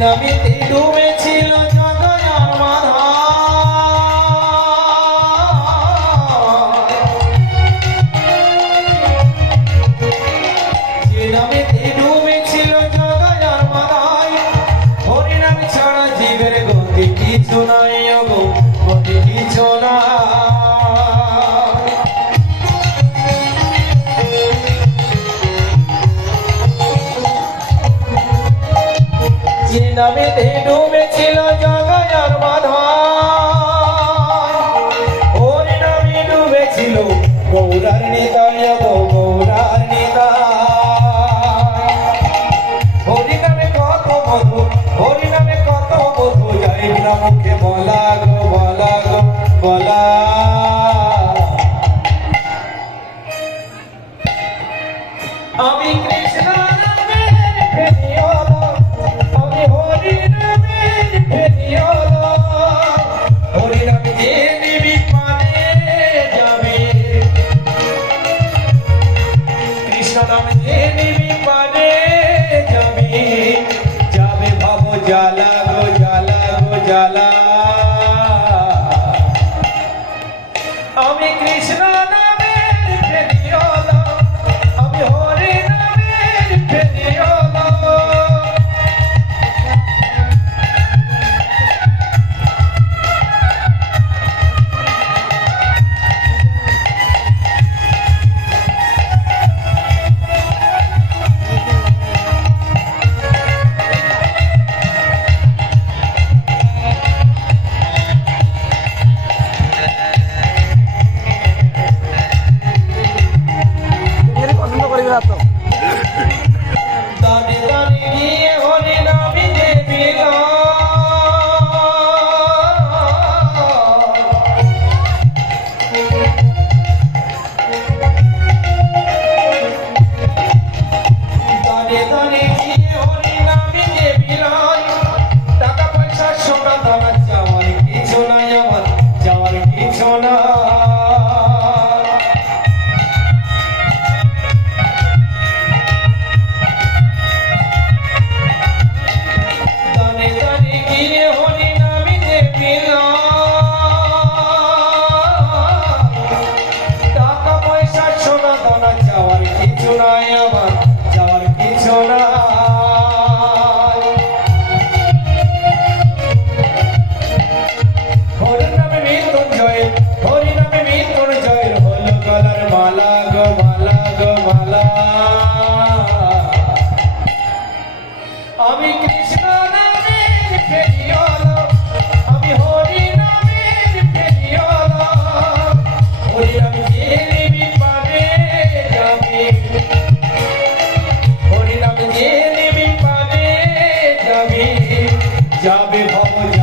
নামিতে ডুবেছিল জগয়ার মাধা যে নামিতে ডুবেছিল জগয়ার মাধায় হরিনাম ছাড়া জীবের গতি কিছু নাই গো গতি কিছু না নামিতে ডুবেছিল জগয়ার মাধায় হরিনামে ডুবেছিল গৌরার নিতাই গো গৌরার নিতাই হরিনামে কত মধু হরিনামে কত মধু যাই না মুখে বলা গো বলা গো বলা আমি কৃষ্ণ जाला गो जाला गो जाला আমি কৃষ্ণ নামের ফেরিওয়ালা আমি হরি নামের ফেরিওয়ালা দানে দানে গিয়ে হরি নামে দেবিল দানে দানে গিয়ে হরি নামে দেবিল টাকা পয়সা সোনা দানা যাওয়ার কিছু নাই আমার যাওয়ার কিছু না আমি কৃষ্ণ নামের ফেরিওয়ালা আমি হরি নামের ফেরিওয়ালা হরি নামে যে বিপারে যাবে হরি নামে যে বিপারে যাবে যাবে ভব